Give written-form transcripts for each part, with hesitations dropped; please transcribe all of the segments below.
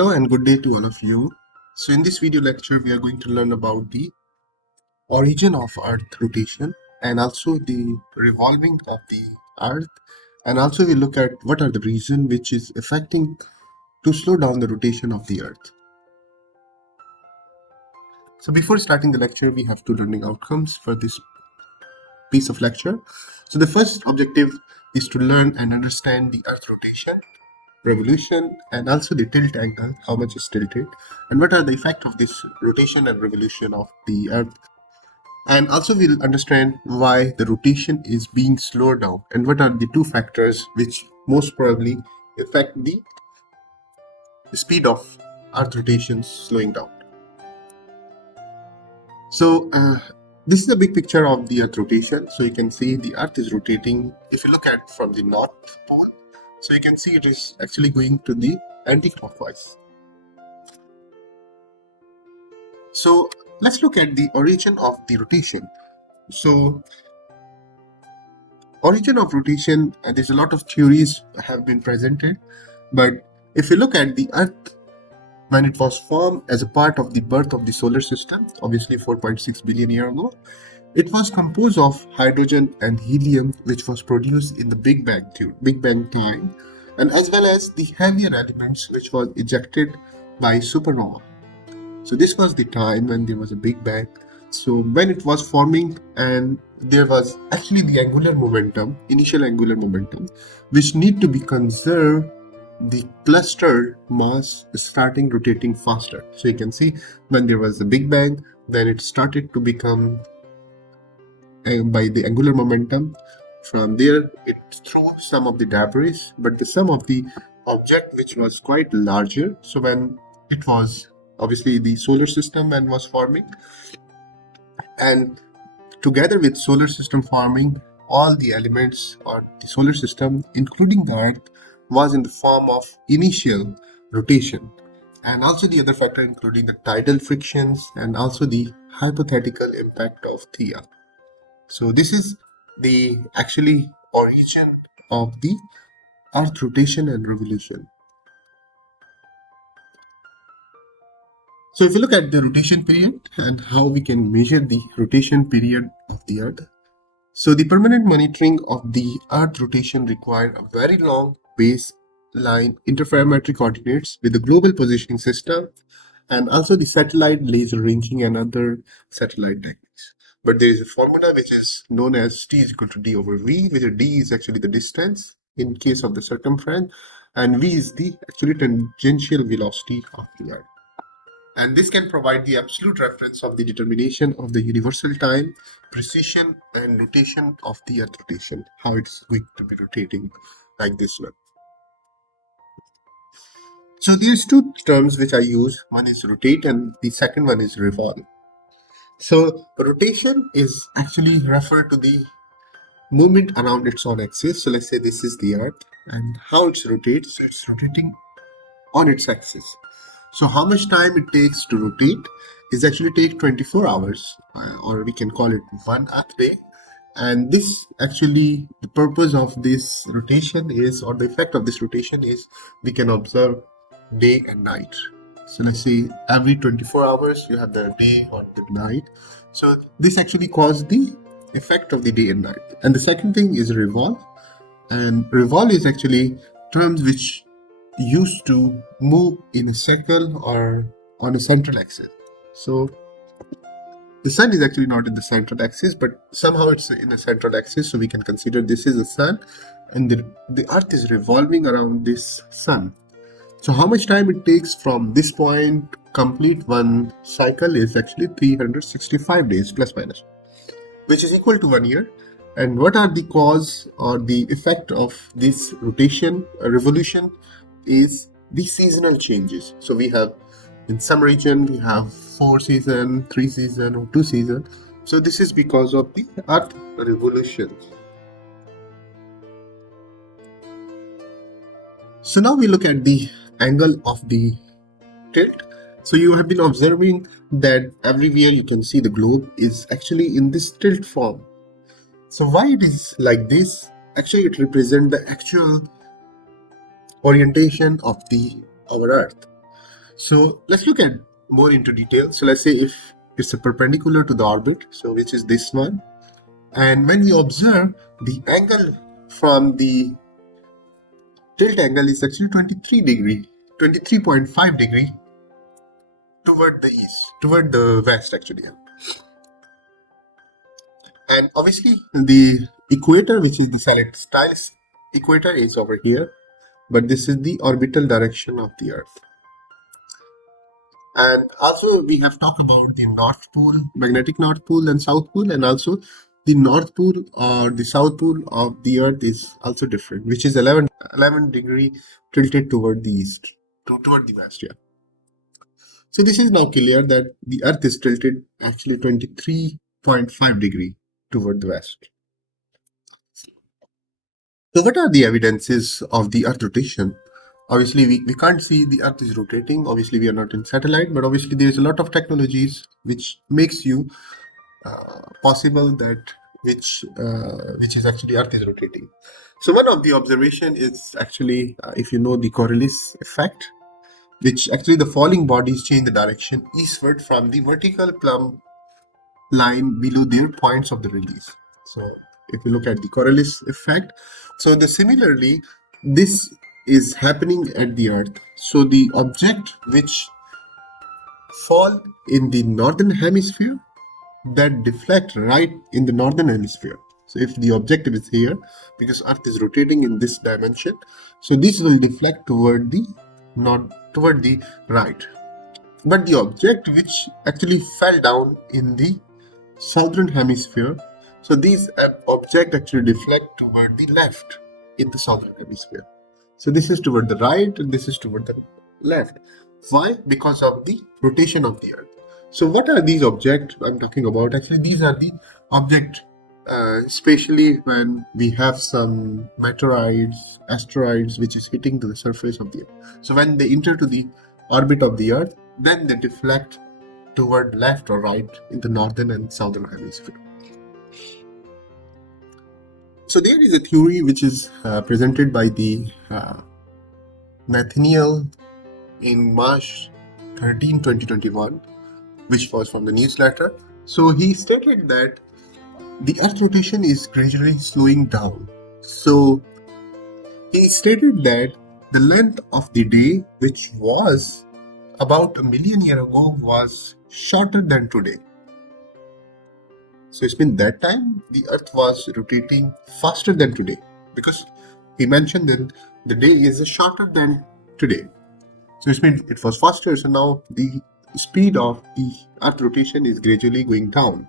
Hello and good day to all of you. So in this video lecture, we are going to learn about the origin of Earth rotation and also the revolving of the Earth. And also we look at what are the reasons which is affecting to slow down the rotation of the Earth. So before starting the lecture, we have two learning outcomes for this piece of lecture. So the first objective is to learn and understand the Earth rotation, revolution, and also the tilt angle, how much is tilted, and what are the effect of this rotation and revolution of the Earth. And also we'll understand why the rotation is being slowed down and what are the two factors which most probably affect the speed of Earth rotation slowing down. So this is a big picture of the Earth rotation. So you can see the Earth is rotating. If you look at from the North Pole, so you can see it is actually going to the anti-clockwise. So let's look at the origin of the rotation. So origin of rotation, there's a lot of theories have been presented, but if you look at the Earth when it was formed as a part of the birth of the solar system, obviously 4.6 billion years ago, it was composed of hydrogen and helium, which was produced in the Big Bang time, and as well as the heavier elements which was ejected by supernova. So this was the time when there was a Big Bang. So when it was forming, and there was actually the angular momentum, initial angular momentum, which need to be conserved, the clustered mass starting rotating faster. So you can see when there was a Big Bang, then it started to become by the angular momentum. From there, it threw some of the debris, but the sum of the object which was quite larger. So when it was obviously the solar system and was forming, and together with solar system forming, all the elements or the solar system, including the Earth, was in the form of initial rotation. And also the other factor including the tidal frictions and also the hypothetical impact of Theia. So this is the actually origin of the Earth rotation and revolution. So if you look at the rotation period and how we can measure the rotation period of the Earth. So the permanent monitoring of the Earth rotation required a very long baseline interferometric coordinates with the global positioning system and also the satellite laser ranging and other satellite techniques. But there is a formula which is known as T is equal to D over V, where D is actually the distance in case of the circumference and V is the actually tangential velocity of the Earth. And this can provide the absolute reference of the determination of the universal time, precision, and rotation of the Earth rotation, how it's going to be rotating like this one. So there's two terms which I use. One is rotate and the second one is revolve. So rotation is actually referred to the movement around its own axis. So let's say this is the Earth and how it rotates. So it's rotating on its axis. So how much time it takes to rotate is actually take 24 hours or we can call it 1 Earth day. And this actually, the purpose of this rotation is, or the effect of this rotation is, we can observe day and night. So let's say every 24 hours you have the day or the night. So this actually causes the effect of the day and night. And the second thing is revolve. And revolve is actually terms which used to move in a circle or on a central axis. So the sun is actually not in the central axis, but somehow it's in a central axis. So we can consider this is the sun and the Earth is revolving around this sun. So how much time it takes from this point complete one cycle is actually 365 days plus minus, which is equal to 1 year. And what are the cause or the effect of this rotation revolution is the seasonal changes. So we have in some region we have 4 season, 3 season or 2 season. So this is because of the Earth revolution. So now we look at the angle of the tilt. So you have been observing that everywhere you can see the globe is actually in this tilt form. So why it is like this? Actually it represents the actual orientation of our Earth. So let's look at more into detail. So let's say if it's a perpendicular to the orbit, so which is this one, and when we observe the angle from the tilt angle is actually 23.5 degree toward the east, toward the west actually. And obviously the equator, which is the celestial equator, is over here, but this is the orbital direction of the Earth. And also we have talked about the North Pole, magnetic North Pole and South Pole, and also the North Pole or the South Pole of the Earth is also different, which is 11 degree tilted toward the east, toward the west, yeah. So this is now clear that the Earth is tilted actually 23.5 degree toward the west. So what are the evidences of the Earth rotation? Obviously, we can't see the Earth is rotating. Obviously, we are not in satellite, but obviously there is a lot of technologies which makes you possible that which is actually Earth is rotating. So one of the observation is actually if you know the Coriolis effect, which actually the falling bodies change the direction eastward from the vertical plumb line below their points of the release. So if you look at the Coriolis effect, so the similarly this is happening at the Earth. So the object which fall in the northern hemisphere that deflect right in the northern hemisphere. So if the objective is here, because Earth is rotating in this dimension, so this will deflect toward the toward the right. But the object which actually fell down in the southern hemisphere, so these object actually deflect toward the left in the southern hemisphere. So this is toward the right and this is toward the left. Why? Because of the rotation of the Earth. So what are these objects I'm talking about? Actually, these are the object, especially when we have some meteorites, asteroids, which is hitting to the surface of the Earth. So when they enter to the orbit of the Earth, then they deflect toward left or right in the northern and southern hemisphere. So there is a theory which is presented by the Nathaniel in March 13, 2021, which was from the newsletter. So he stated that the Earth rotation is gradually slowing down. So he stated that the length of the day, which was about a million years ago, was shorter than today. So it's been that time the Earth was rotating faster than today, because he mentioned that the day is shorter than today. So it means it was faster. So now the speed of the Earth rotation is gradually going down.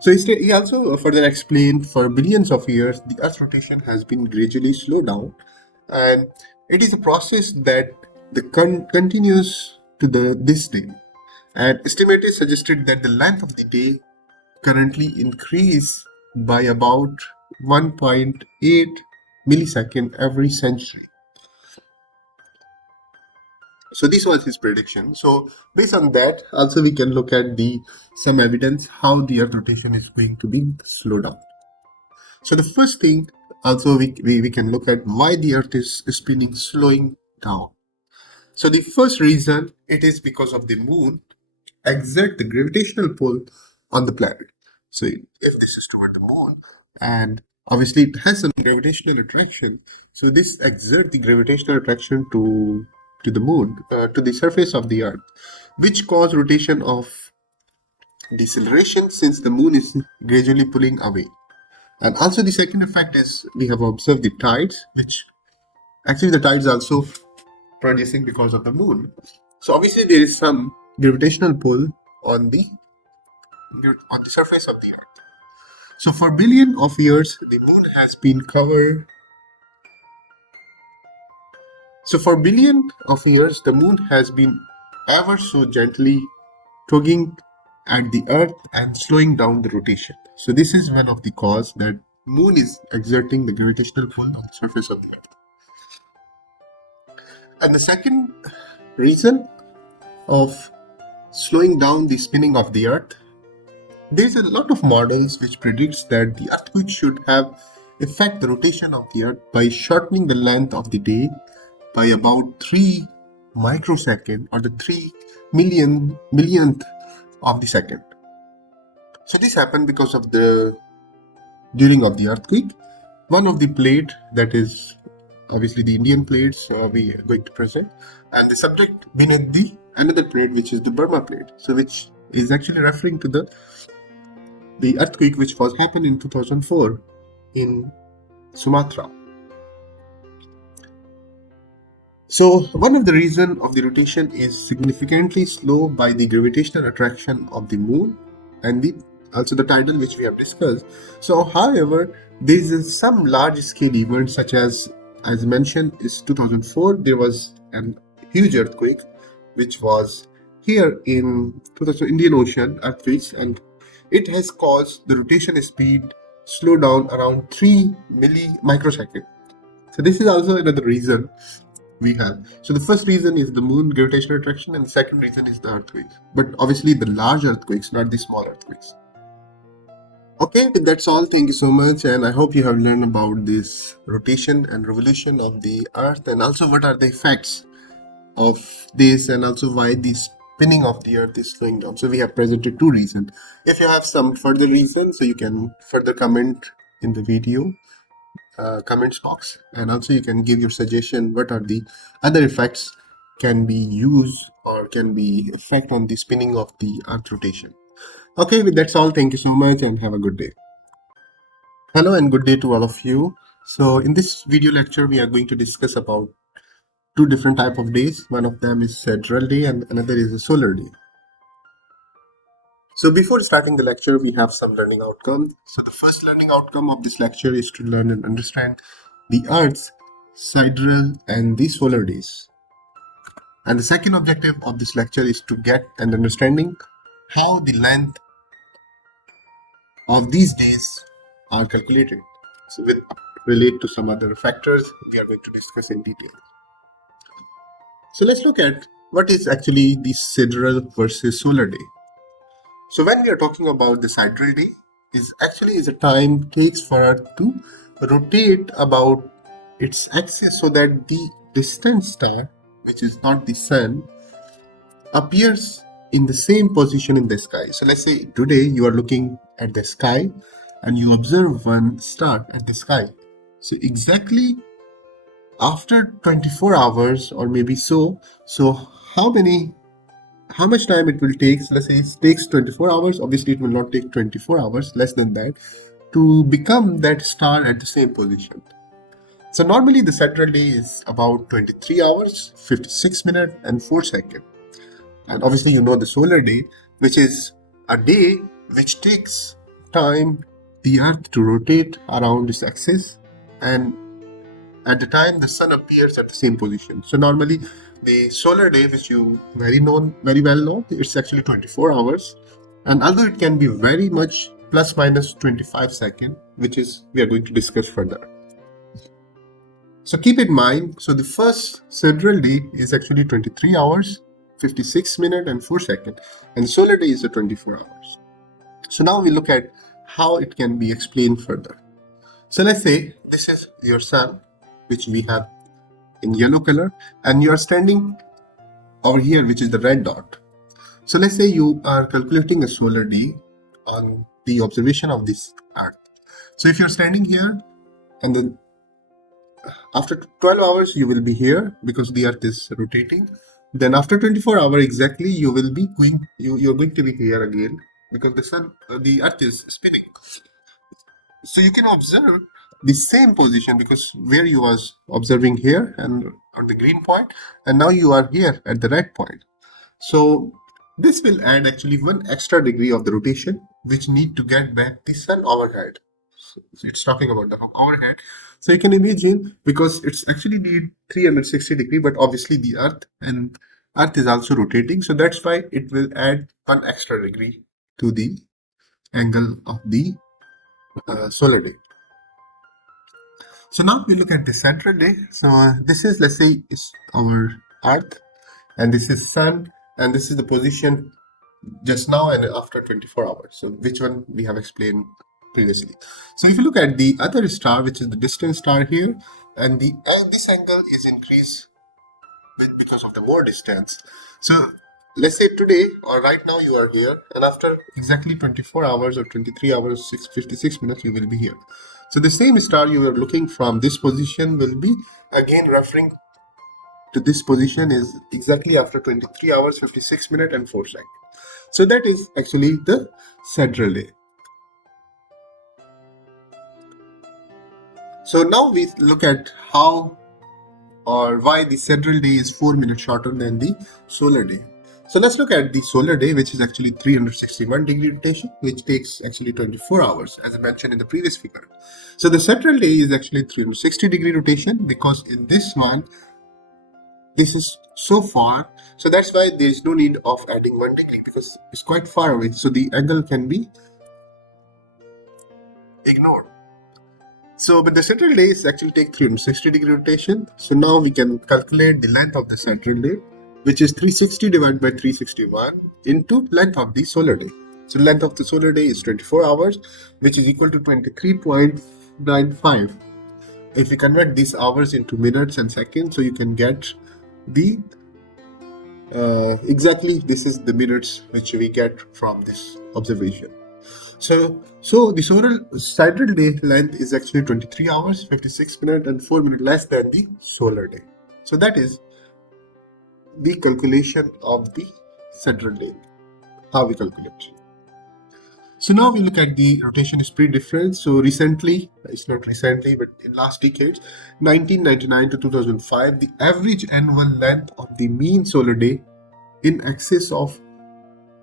So he also further explained for billions of years the Earth rotation has been gradually slowed down, and it is a process that continues to this day. And estimators suggested that the length of the day currently increase by about 1.8 millisecond every century. So this was his prediction. So based on that, also we can look at some evidence how the Earth rotation is going to be slowed down. So the first thing also we can look at why the Earth is spinning slowing down. So the first reason, it is because of the moon exert the gravitational pull on the planet. So if this is toward the moon, and obviously it has some gravitational attraction, so this exert the gravitational attraction to the moon, to the surface of the Earth, which cause rotation of deceleration since the moon is gradually pulling away. And also the second effect is we have observed the tides, which actually the tides also producing because of the moon. So obviously there is some gravitational pull on the surface of the Earth. So for billions of years, the moon has been covered. So for billions of years, the moon has been ever so gently tugging at the Earth and slowing down the rotation. So this is one of the cause that moon is exerting the gravitational pull on the surface of the Earth. And the second reason of slowing down the spinning of the Earth, there's a lot of models which predicts that the earthquake should have affect the rotation of the Earth by shortening the length of the day by about 3 microsecond or the 3 millionth of the second. So this happened because of the during of the earthquake, one of the plate, that is obviously the Indian plates, we are going to present, and the subject beneath the another plate, which is the Burma plate, so which is actually referring to the earthquake which was happened in 2004 in Sumatra. So one of the reason of the rotation is significantly slow by the gravitational attraction of the moon and also the tidal, which we have discussed. So however, there is some large scale events such as mentioned is 2004 there was an huge earthquake which was here in 2000 Indian Ocean earthquakes, and it has caused the rotation speed slow down around 3 microsecond. So this is also another reason we have. So the first reason is the moon gravitational attraction, and the second reason is the earthquakes. But obviously the large earthquakes, not the small earthquakes. Okay, that's all. Thank you so much, and I hope you have learned about this rotation and revolution of the Earth, and also what are the effects of this, and also why the spinning of the Earth is slowing down. So we have presented two reasons. If you have some further reasons, so you can further comment in the video comments box, and also you can give your suggestion what are the other effects can be used or can be effect on the spinning of the earth rotation. Okay, that's all. Thank you so much and have a good day. Hello and good day to all of you. So in this video lecture we are going to discuss about two different type of days. One of them is sidereal day and another is a solar day. So before starting the lecture, we have some learning outcomes. So the first learning outcome of this lecture is to learn and understand the Earth's sidereal and the solar days. And the second objective of this lecture is to get an understanding how the length of these days are calculated. So with relate to some other factors we are going to discuss in detail. So let's look at what is actually the sidereal versus solar day. So when we are talking about the sidereal day, is a time takes for Earth to rotate about its axis so that the distant star, which is not the sun, appears in the same position in the sky. So let's say today you are looking at the sky and you observe one star at the sky. So exactly after 24 hours or maybe so how much time it will take. So let's say it takes 24 hours. Obviously it will not take 24 hours, less than that, to become that star at the same position. So normally the sidereal day is about 23 hours 56 minutes and 4 seconds. And obviously you know the solar day, which is a day which takes time the earth to rotate around its axis, and at the time the sun appears at the same position. So normally the solar day, which you very well know, it's actually 24 hours, and although it can be very much plus minus 25 seconds, which is we are going to discuss further. So keep in mind, so the first sidereal day is actually 23 hours 56 minutes and 4 seconds, and the solar day is the 24 hours. So now we look at how it can be explained further. So let's say this is your sun, which we have in yellow color, and you are standing over here, which is the red dot. So let's say you are calculating a solar day on the observation of this earth. So if you're standing here, and then after 12 hours you will be here because the earth is rotating. Then after 24 hours exactly you will be going, you're going to be here again because the earth is spinning. So you can observe the same position because where you was observing here and on the green point, and now you are here at the red point. So this will add actually one extra degree of the rotation which need to get back the sun overhead. So it's talking about the overhead. So you can imagine, because it's actually need 360 degree, but obviously the earth is also rotating, so that's why it will add one extra degree to the angle of the solar day. So now we look at the central day. So this is, let's say, is our earth, and this is sun, and this is the position just now and after 24 hours. So which one we have explained previously. So if you look at the other star, which is the distant star here, and this angle is increased because of the more distance. So let's say today or right now you are here, and after exactly 24 hours or 23 hours 56 minutes you will be here. So the same star you are looking from this position will be again referring to this position is exactly after 23 hours 56 minutes and 4 seconds. So that is actually the sidereal day. So now we look at how or why the sidereal day is 4 minutes shorter than the solar day. So let's look at the solar day, which is actually 361-degree rotation, which takes actually 24 hours, as I mentioned in the previous figure. So the sidereal day is actually 360-degree rotation because in this one, this is so far. So that's why there is no need of adding 1 degree because it's quite far away. So the angle can be ignored. So, but the sidereal days actually take 360-degree rotation. So now we can calculate the length of the sidereal day, which is 360 divided by 361 into length of the solar day. So length of the solar day is 24 hours, which is equal to 23.95. If we convert these hours into minutes and seconds, so you can get the exactly this is the minutes which we get from this observation. So the sidereal day length is actually 23 hours, 56 minutes and 4 minutes less than the solar day. So that is the calculation of the sidereal day, how we calculate. So now we look at the rotation speed difference. So recently, it's not recently, but in last decades, 1999 to 2005, the average annual length of the mean solar day in excess of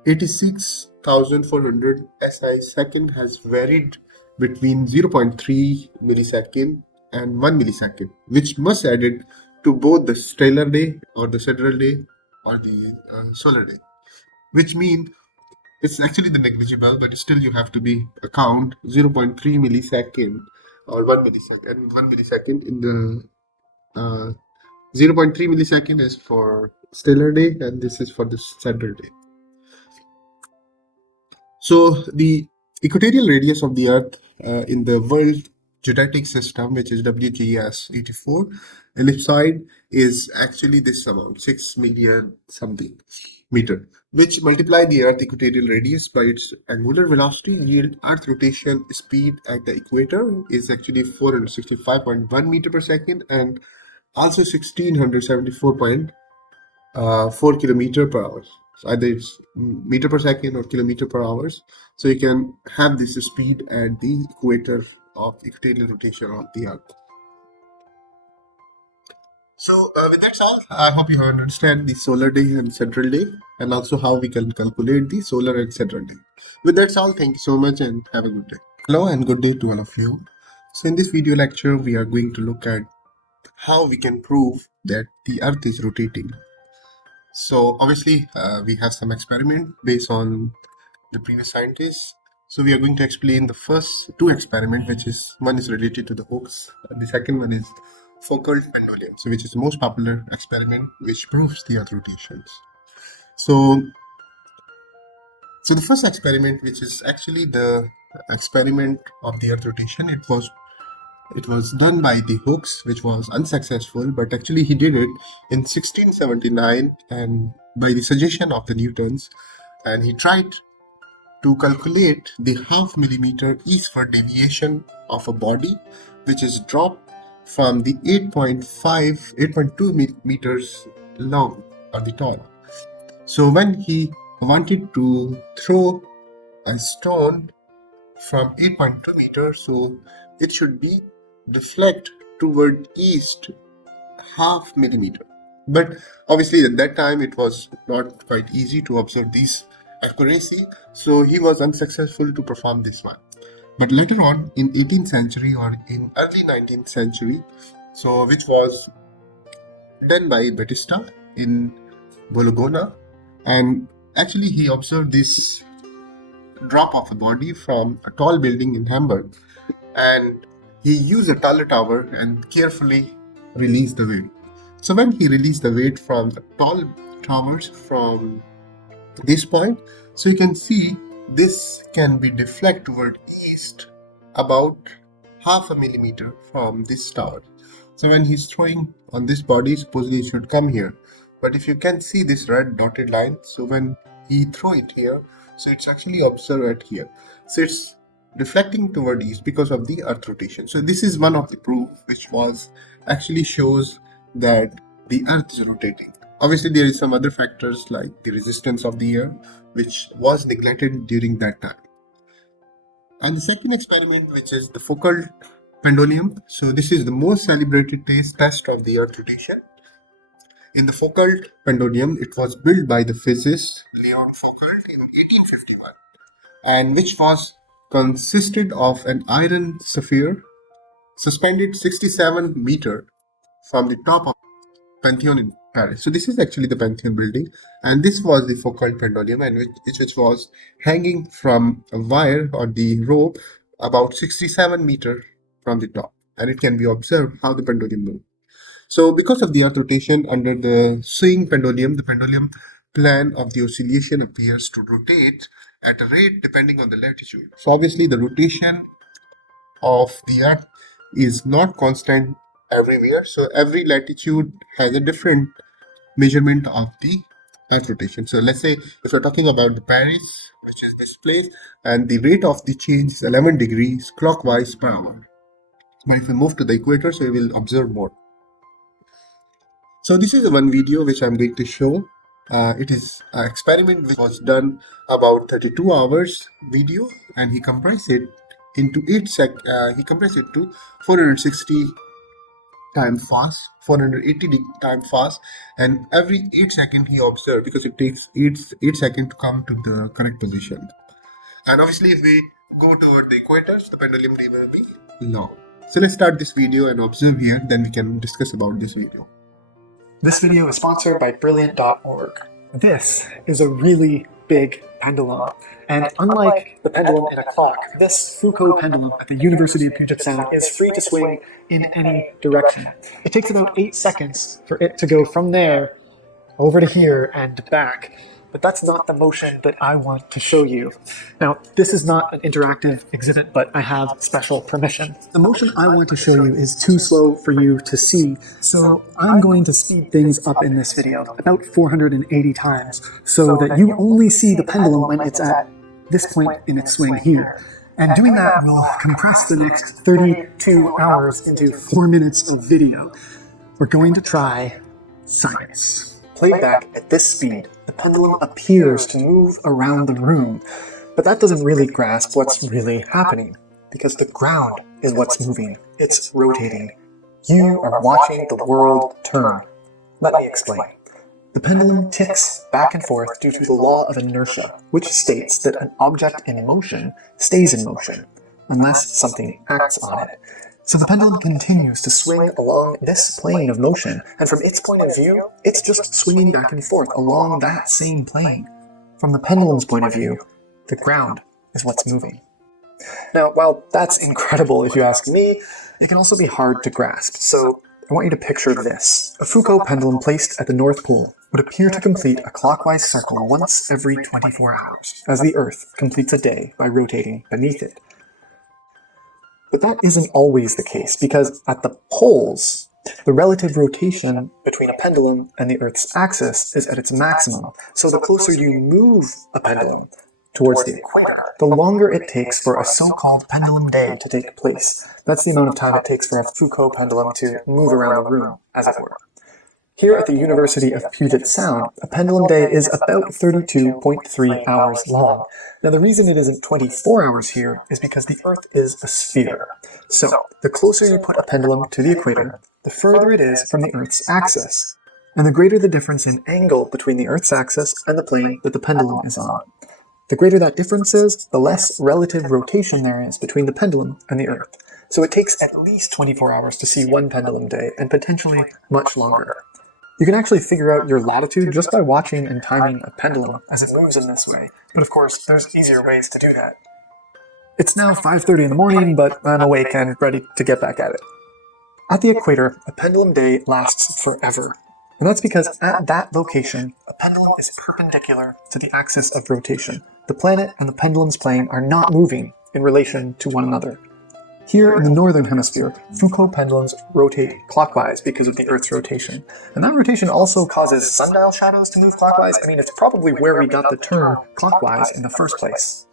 86,400 SI second has varied between 0.3 millisecond and 1 millisecond, which must added to both the stellar day or the sidereal day or the solar day, which means it's actually the negligible, but still you have to be account 0.3 millisecond or 1 millisecond in the 0.3 millisecond is for stellar day and this is for the sidereal day. So the equatorial radius of the Earth in the World Geodetic System, which is WGS 84, ellipsoid is actually this amount, 6 million something meter, which multiply the Earth equatorial radius by its angular velocity yield Earth rotation speed at the equator is actually 465.1 meter per second and also 1674.4 kilometer per hour. So either it's meter per second or kilometer per hours. So you can have this speed at the equator of equatorial rotation of the Earth. So with that's all. I hope you understand the solar day and sidereal day, and also how we can calculate the solar and sidereal day. With that's all. Thank you so much, and have a good day. Hello and good day to all of you. So in this video lecture, we are going to look at how we can prove that the Earth is rotating. So obviously we have some experiment based on the previous scientists. So we are going to explain the first two experiments, which is one is related to the Hooke's, and the second one is Foucault pendulum, so which is the most popular experiment which proves the Earth rotations. So the first experiment, which is actually the experiment of the Earth rotation, it was done by the Hooke's, which was unsuccessful, but actually he did it in 1679 and by the suggestion of the Newtons, and he tried to calculate the half millimeter eastward deviation of a body which is dropped from the 8.2 meters long or the tall. So when he wanted to throw a stone from 8.2 meters, so it should be deflect toward east half millimeter. But obviously at that time it was not quite easy to observe this accuracy, so he was unsuccessful to perform this one. But later on in 18th century or in early 19th century, so which was done by Battista in Bologna, and actually he observed this drop of a body from a tall building in Hamburg, and he used a taller tower and carefully released the weight. So when he released the weight from the tall towers from this point, so you can see this can be deflect toward east about half a millimeter from this tower. So when he's throwing on this body, supposedly it should come here. But if you can see this red dotted line, so when he throw it here, so it's actually observed at here. So it's reflecting toward east because of the earth rotation. So this is one of the proof which was actually shows that the earth is rotating. Obviously there is some other factors like the resistance of the air, which was neglected during that time. And the second experiment, which is the focal pendulum. So this is the most celebrated test of the earth rotation. In the focal pendulum, it was built by the physicist Leon Foucault in 1851, and which was consisted of an iron sphere suspended 67 meter from the top of Pantheon in Paris. So this is actually the Pantheon building, and this was the focal pendulum, and which was hanging from a wire or the rope about 67 meter from the top, and it can be observed how the pendulum moves. So because of the earth rotation under the swing pendulum, the pendulum plan of the oscillation appears to rotate at a rate depending on the latitude. So obviously the rotation of the earth is not constant everywhere. So every latitude has a different measurement of the earth rotation. So let's say if you're talking about the Paris, which is this place, and the rate of the change is 11 degrees clockwise per hour. But if we move to the equator, so we will observe more. So this is one video which I'm going to show. It is an experiment which was done about 32 hours video, and he compressed it into 8 he compressed it to 460 times fast, 480 times fast, and every 8 seconds he observed, because it takes 8 seconds to come to the correct position. And obviously if we go toward the equators, the pendulum will be long. So let's start this video and observe here, then we can discuss about this video. This video is sponsored by Brilliant.org. This is a really big pendulum, and unlike the pendulum in a clock, this Foucault pendulum at the University of Puget Sound is free to swing in any direction. It takes about 8 seconds for it to go from there over to here and back. But that's not the motion that I want to show you. Now, this is not an interactive exhibit, but I have special permission. The motion I want to show you is too slow for you to see, so I'm going to speed things up in this video, about 480 times, so that you only see the pendulum when it's at this point in its swing here. And doing that will compress the next 32 hours into 4 minutes of video. We're going to try science. Played back at this speed, the pendulum appears to move around the room, but that doesn't really grasp what's really happening, because the ground is what's moving. It's rotating. You are watching the world turn. Let me explain. The pendulum ticks back and forth due to the law of inertia, which states that an object in motion stays in motion, unless something acts on it. So the pendulum continues to swing along this plane of motion, and from its point of view, it's just swinging back and forth along that same plane. From the pendulum's point of view, the ground is what's moving. Now, while that's incredible if you ask me, it can also be hard to grasp, so I want you to picture this. A Foucault pendulum placed at the North Pole would appear to complete a clockwise circle once every 24 hours, as the Earth completes a day by rotating beneath it. But that isn't always the case, because at the poles, the relative rotation between a pendulum and the Earth's axis is at its maximum. So the closer you move a pendulum towards the equator, the longer it takes for a so-called pendulum day to take place. That's the amount of time it takes for a Foucault pendulum to move around the room, as it were. Here at the University of Puget Sound, a pendulum day is about 32.3 hours long. Now the reason it isn't 24 hours here is because the Earth is a sphere. So, the closer you put a pendulum to the equator, the further it is from the Earth's axis, and the greater the difference in angle between the Earth's axis and the plane that the pendulum is on. The greater that difference is, the less relative rotation there is between the pendulum and the Earth. So it takes at least 24 hours to see one pendulum day, and potentially much longer. You can actually figure out your latitude just by watching and timing a pendulum as it moves in this way, but of course, there's easier ways to do that. It's now 5:30 in the morning, but I'm awake and ready to get back at it. At the equator, a pendulum day lasts forever, and that's because at that location, a pendulum is perpendicular to the axis of rotation. The planet and the pendulum's plane are not moving in relation to one another. Here in the northern hemisphere, Foucault pendulums rotate clockwise because of the Earth's rotation. And that rotation also causes sundial shadows to move clockwise. I mean, it's probably where we got the term clockwise in the first place.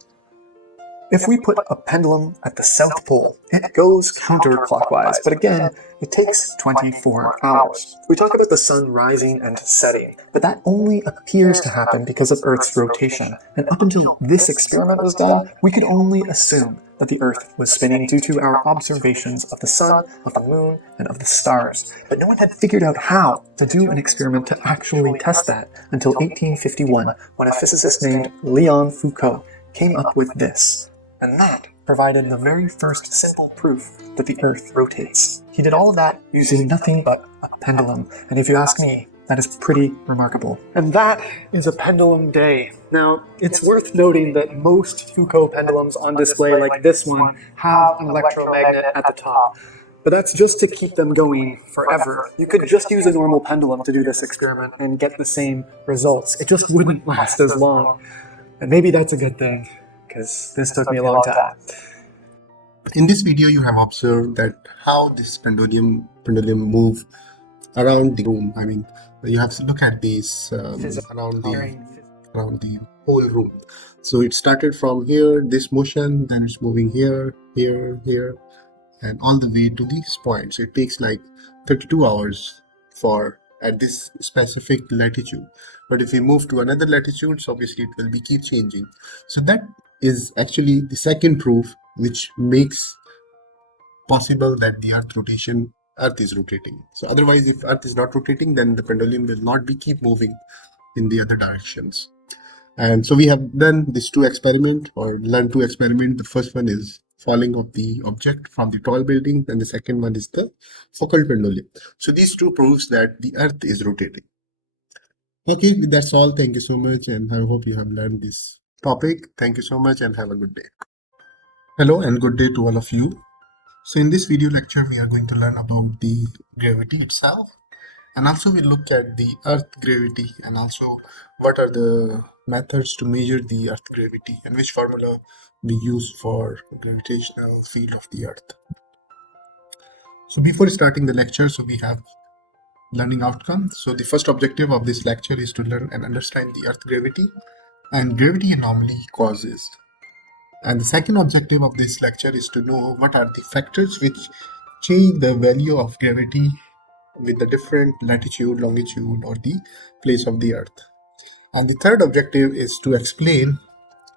If we put a pendulum at the South Pole, it goes counterclockwise, but again, it takes 24 hours. We talk about the sun rising and setting, but that only appears to happen because of Earth's rotation. And up until this experiment was done, we could only assume that the Earth was spinning due to our observations of the sun, of the moon, and of the stars. But no one had figured out how to do an experiment to actually test that until 1851, when a physicist named Leon Foucault came up with this. And that provided the very first simple proof that the Earth rotates. He did all of that using nothing but a pendulum. And if you ask me, that is pretty remarkable. And that is a pendulum day. Now, it's worth noting that most Foucault pendulums on display, like this one, have an electromagnet at the top. But that's just to keep them going forever. You could just use a normal pendulum to do this experiment and get the same results. It just wouldn't last as long. And maybe that's a good thing, because this took me a long time. In this video, you have observed that how this pendulum move around the room. I mean, you have to look at these around the whole room. So it started from here, this motion, then it's moving here, here, and all the way to this point. So it takes like 32 hours for at this specific latitude. But if we move to another latitude, so obviously it will be keep changing. So that is actually the second proof which makes possible that the Earth is rotating. So otherwise, if Earth is not rotating, then the pendulum will not be keep moving in the other directions. And so we have done these two experiment or learned two experiment. The first one is falling of the object from the tall building, and the second one is the focal pendulum. So these two proves that the Earth is rotating. Okay, that's all. Thank you so much, and I hope you have learned this topic. Thank you so much and have a good day. Hello and good day to all of you. So in this video lecture, we are going to learn about the gravity itself, and also we look at the Earth gravity and also what are the methods to measure the Earth gravity and which formula we use for gravitational field of the Earth. So before starting the lecture, so we have learning outcome. So the first objective of this lecture is to learn and understand the Earth gravity and gravity anomaly causes. And the second objective of this lecture is to know what are the factors which change the value of gravity with the different latitude, longitude, or the place of the Earth. And the third objective is to explain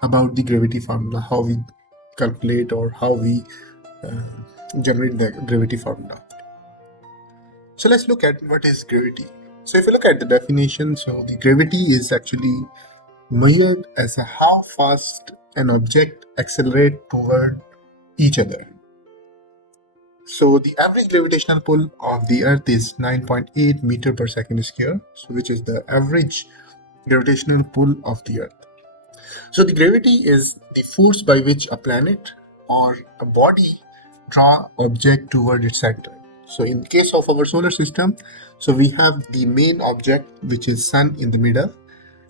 about the gravity formula, how we calculate or how we generate the gravity formula. So let's look at what is gravity. So if you look at the definition, so the gravity is actually measured as how fast an object accelerates toward each other. So the average gravitational pull of the Earth is 9.8 meter per second square, so which is the average gravitational pull of the Earth. So the gravity is the force by which a planet or a body draw object toward its center. So in case of our solar system, so we have the main object which is Sun in the middle,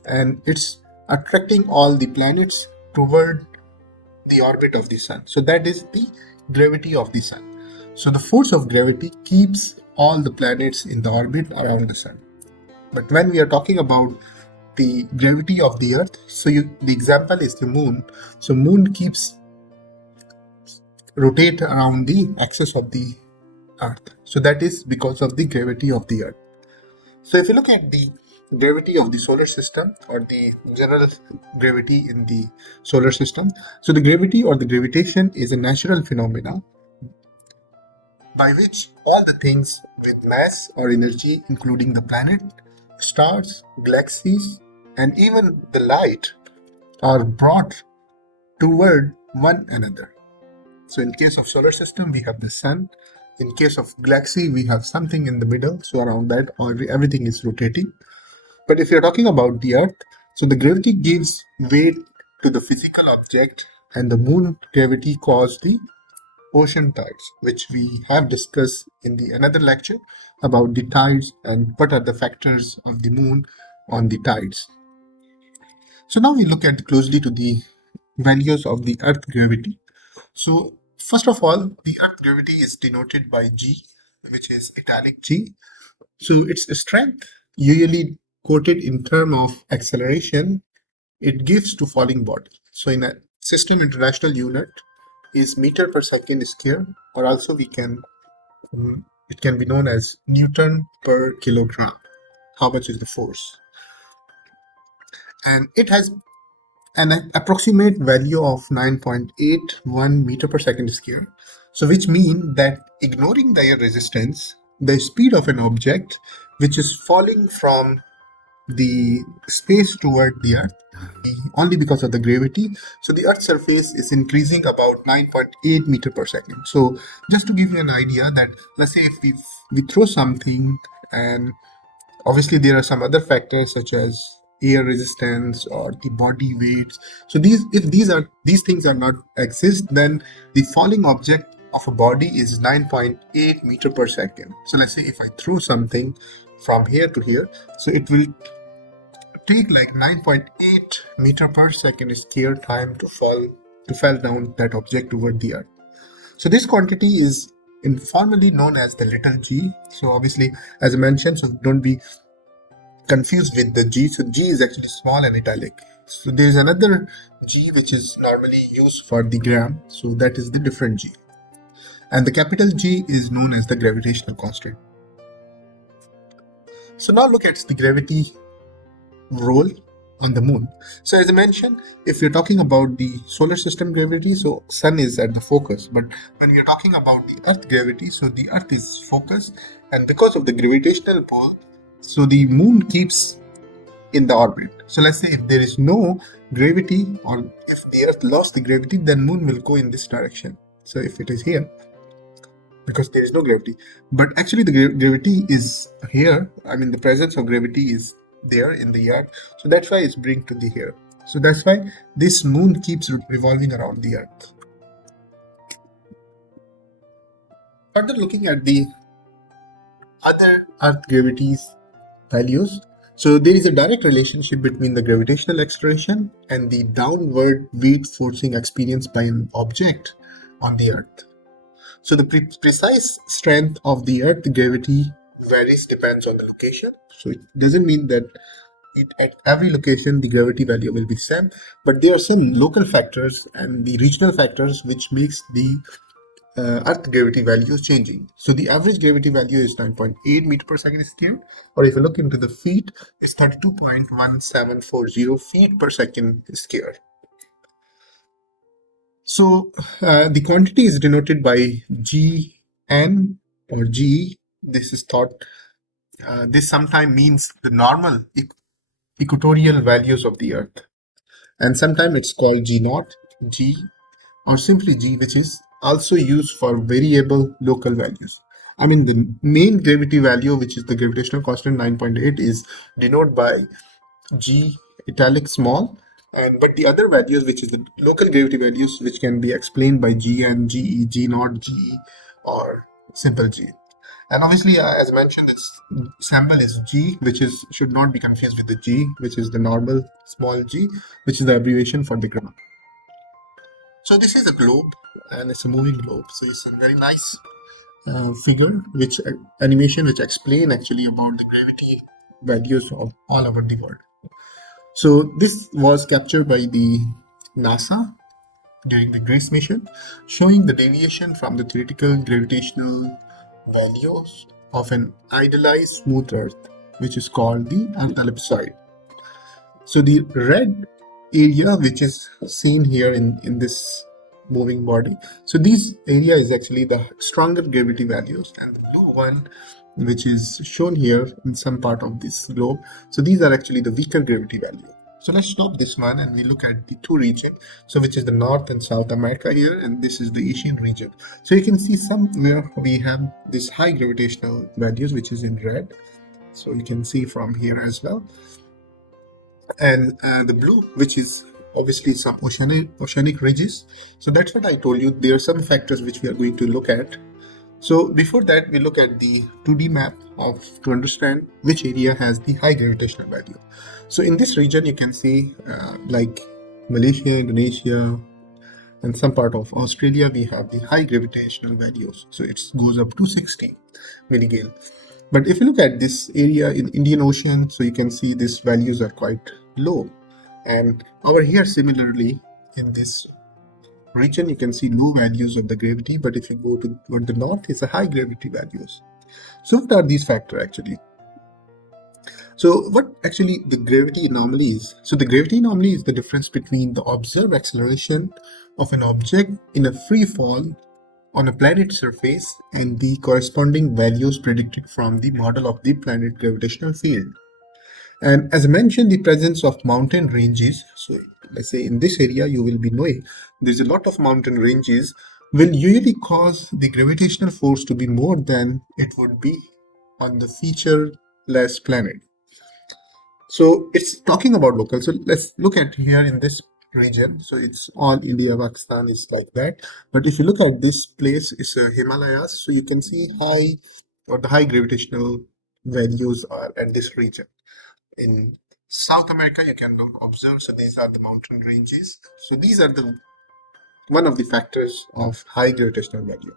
and it's attracting all the planets toward the orbit of the Sun. So that is the gravity of the Sun. So the force of gravity keeps all the planets in the orbit around the Sun. But when we are talking about the gravity of the Earth, so the example is the Moon. So Moon keeps rotate around the axis of the Earth. So that is because of the gravity of the Earth. So if you look at the gravity of the solar system or the general gravity in the solar system, so the gravity or the gravitation is a natural phenomena by which all the things with mass or energy, including the planet, stars, galaxies, and even the light, are brought toward one another. So in case of solar system, we have the Sun. In case of galaxy, we have something in the middle. So around that, everything is rotating. But if you're talking about the Earth, so the gravity gives weight to the physical object, and the Moon gravity causes the ocean tides, which we have discussed in the another lecture about the tides and what are the factors of the Moon on the tides. So now we look at closely to the values of the Earth gravity. So First of all, the Earth gravity is denoted by G, which is italic G. So its strength, usually quoted in terms of acceleration, it gives to falling body. So in a system international unit is meter per second square, or also it can be known as Newton per kilogram. How much is the force? And it has an approximate value of 9.81 meter per second square. So which means that ignoring the air resistance, the speed of an object which is falling from the space toward the earth only because of the gravity, so the earth's surface is increasing about 9.8 meter per second. So just to give you an idea that, let's say if we throw something, and obviously there are some other factors such as air resistance or the body weights. So these things are not exist, then the falling object of a body is 9.8 meter per second. So let's say if I throw something from here to here, so it will take like 9.8 meter per second square time to fall down that object toward the earth. So this quantity is informally known as the little g. So obviously, as I mentioned, so don't be confused with the g. So g is actually small and italic. So there is another g which is normally used for the gram. So that is the different g. And the capital G is known as the gravitational constant. So now look at the gravity role on the moon. So as I mentioned, if you're talking about the solar system gravity, so sun is at the focus, but when we're talking about the earth gravity, so the earth is focus, and because of the gravitational pull, so the moon keeps in the orbit. So let's say if there is no gravity, or if the earth lost the gravity, then moon will go in this direction. So if it is here, because there is no gravity, but actually the gravity is here, I mean the presence of gravity is there in the earth, so that's why it's bring to the here. So that's why this moon keeps revolving around the earth. Further looking at the other earth gravity's values, so there is a direct relationship between the gravitational acceleration and the downward weight forcing experienced by an object on the earth. So the precise strength of the earth gravity varies, depends on the location. So it doesn't mean that at every location the gravity value will be the same, but there are some local factors and the regional factors which makes the earth gravity value changing. So the average gravity value is 9.8 meter per second squared, or if you look into the feet, it's 32.1740 feet per second squared. So the quantity is denoted by Gn or G. This is thought, this sometimes means the normal equatorial values of the earth. And sometimes it's called G naught, G, or simply G, which is also used for variable local values. I mean, the main gravity value, which is the gravitational constant 9.8, is denoted by G italic small, and but the other values, which is the local gravity values, which can be explained by G and GE, G naught, GE, or simple G. And obviously, as mentioned, its symbol is G, which is should not be confused with the G, which is the normal small g, which is the abbreviation for the ground. So this is a globe, and it's a moving globe. So it's a very nice figure, which animation, which explain actually about the gravity values of all over the world. So this was captured by the NASA during the GRACE mission, showing the deviation from the theoretical gravitational values of an idealized smooth Earth, which is called the Earth ellipsoid. So the red area, which is seen here in this moving body, so this area is actually the stronger gravity values, and the blue one, which is shown here in some part of this globe, so these are actually the weaker gravity value. So let's stop this one and we look at the two regions, so which is the North and South America here, and this is the Asian region. So you can see somewhere we have this high gravitational values, which is in red. So you can see from here as well. And the blue, which is obviously some oceanic ridges. So that's what I told you. There are some factors which we are going to look at. So before that, we look at the 2D map to understand which area has the high gravitational value. So in this region, you can see like Malaysia, Indonesia, and some part of Australia, we have the high gravitational values. So it goes up to 60 milligale. But if you look at this area in Indian Ocean, so you can see these values are quite low. And over here, similarly, in this region, you can see low values of the gravity. But if you go toward the north, it's a high gravity values. So what are these factors actually? So what actually the gravity anomaly is? So the gravity anomaly is the difference between the observed acceleration of an object in a free fall on a planet's surface and the corresponding values predicted from the model of the planet gravitational field. And as I mentioned, the presence of mountain ranges. So let's say in this area, you will be knowing there's a lot of mountain ranges will usually cause the gravitational force to be more than it would be on the featureless planet. So it's talking about local. So let's look at here in this region. So it's all India, Pakistan is like that. But if you look at this place, it's Himalayas. So you can see the high gravitational values are at this region. In South America, you can observe. So these are the mountain ranges. So these are the one of the factors of high gravitational value.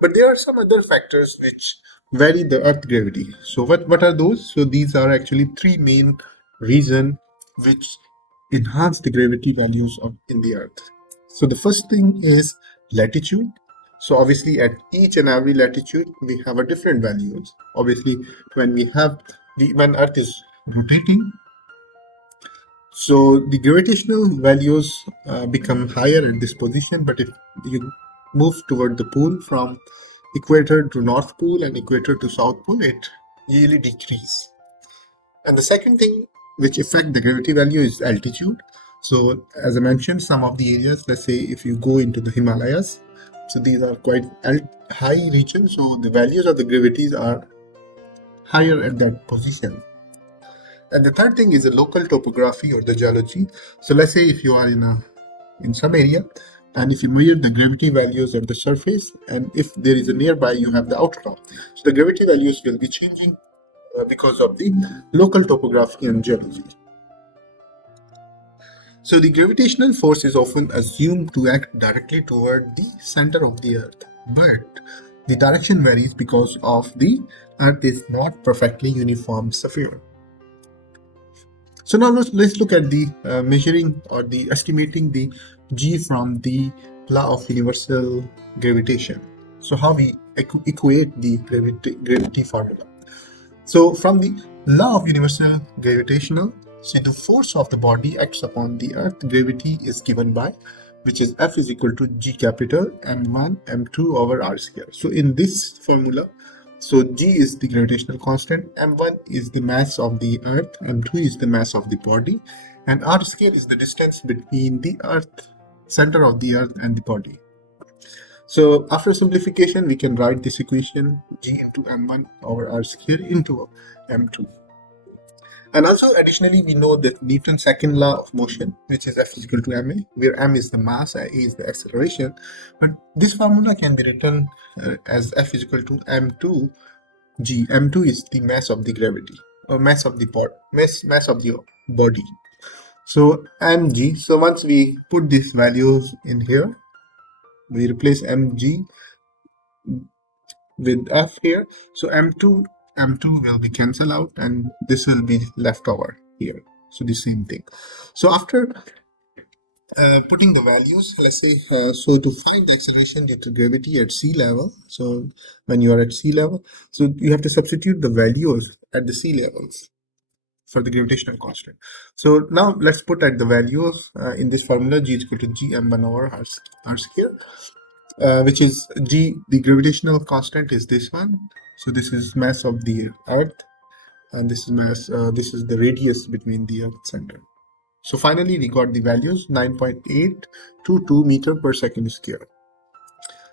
But there are some other factors which vary the Earth gravity. So what are those? So these are actually three main reasons which enhance the gravity values of in the Earth. So the first thing is latitude. So obviously at each and every latitude we have a different values. Obviously when when Earth is rotating, so the gravitational values become higher at this position, but if you move toward the pole from equator to North Pole and equator to South Pole, it usually decrease. And the second thing which affect the gravity value is altitude. So as I mentioned, some of the areas, let's say if you go into the Himalayas, so these are quite high regions, so the values of the gravities are higher at that position. And the third thing is the local topography or the geology. So let's say if you are in some area, and if you measure the gravity values at the surface, and if there is a nearby, you have the outcrop. So the gravity values will be changing because of the local topography and geology. So the gravitational force is often assumed to act directly toward the center of the Earth, but the direction varies because of the Earth is not perfectly uniform sphere. So now let's look at the measuring or the estimating the G from the law of universal gravitation. So how we equate the gravity formula. So from the law of universal gravitational, so the force of the body acts upon the earth gravity is given by, which is F is equal to G capital M1 M2 over R square. So in this formula, so G is the gravitational constant, M1 is the mass of the earth, M2 is the mass of the body, and R square is the distance between the earth, center of the earth and the body. So after simplification, we can write this equation G into M1 over R square into M2. And also additionally, we know that Newton's second law of motion, which is F is equal to ma, where m is the mass, a is the acceleration. But this formula can be written as F is equal to m2 g. M2 is the mass of the gravity, or mass of the mass of the body. So mg. So once we put these values in here, we replace mg with F here. So M2 will be cancelled out and this will be left over here. So the same thing. So after putting the values, let's say, so to find the acceleration due to gravity at sea level, so when you are at sea level, so you have to substitute the values at the sea levels for the gravitational constant. So now let's put at the values in this formula, G is equal to Gm1 over R square. Which is G, the gravitational constant is this one. So this is mass of the Earth, and this is mass. This is the radius between the Earth center. So finally, we got the values 9.822 meter per second square.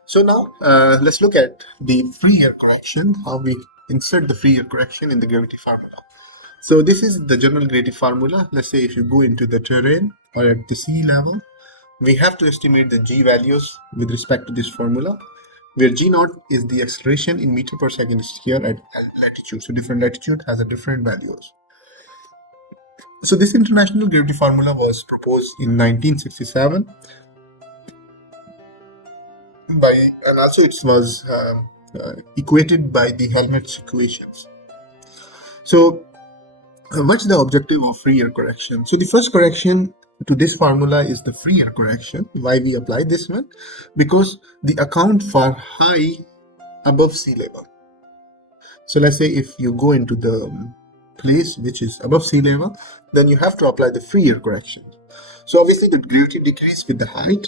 So now let's look at the free air correction. How we insert the free air correction in the gravity formula. So this is the general gravity formula. Let's say if you go into the terrain or at the sea level, we have to estimate the G values with respect to this formula, where G naught is the acceleration in meter per second square at latitude. So different latitude has a different values. So this international gravity formula was proposed in 1967 given by, and also it was equated by the Helmholtz equations. So what's the objective of free air correction? So the first correction to this formula is the free air correction. Why we apply this one? Because the account for high above sea level. So let's say if you go into the place which is above sea level, then you have to apply the free air correction. So obviously the gravity decreases with the height,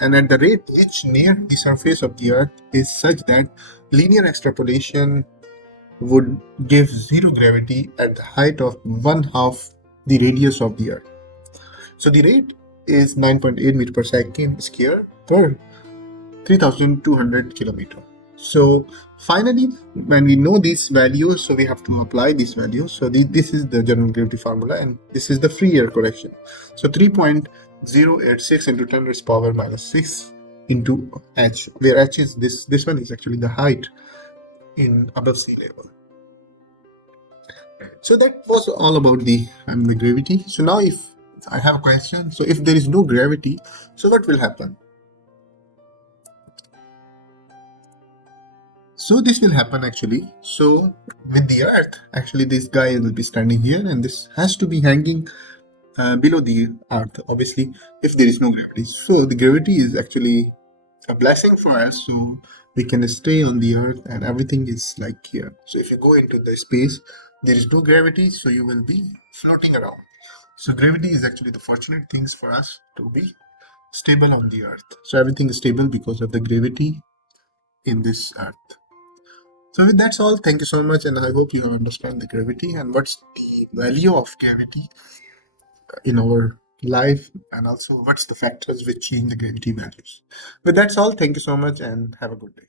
and at the rate which near the surface of the earth is such that linear extrapolation would give zero gravity at the height of 1/2 the radius of the earth. So the rate is 9.8 meter per second square per 3200 kilometer. So finally, when we know these values, so we have to apply these values. So this is the general gravity formula, and this is the free air correction. So 3.086 into 10 raised power minus 6 into h, where h is this one is actually the height in above sea level. So that was all about the gravity. So now if I have a question, so if there is no gravity, so what will happen? So this will happen actually. So with the earth, actually this guy will be standing here, and this has to be hanging below the earth, obviously, if there is no gravity. So the gravity is actually a blessing for us, so we can stay on the earth and everything is like here. So if you go into the space, there is no gravity, so you will be floating around. So gravity is actually the fortunate things for us to be stable on the earth. So everything is stable because of the gravity in this earth. So with that's all. Thank you so much, and I hope you understand the gravity and what's the value of gravity in our life, and also what's the factors which change the gravity values. With that's all. Thank you so much, and have a good day.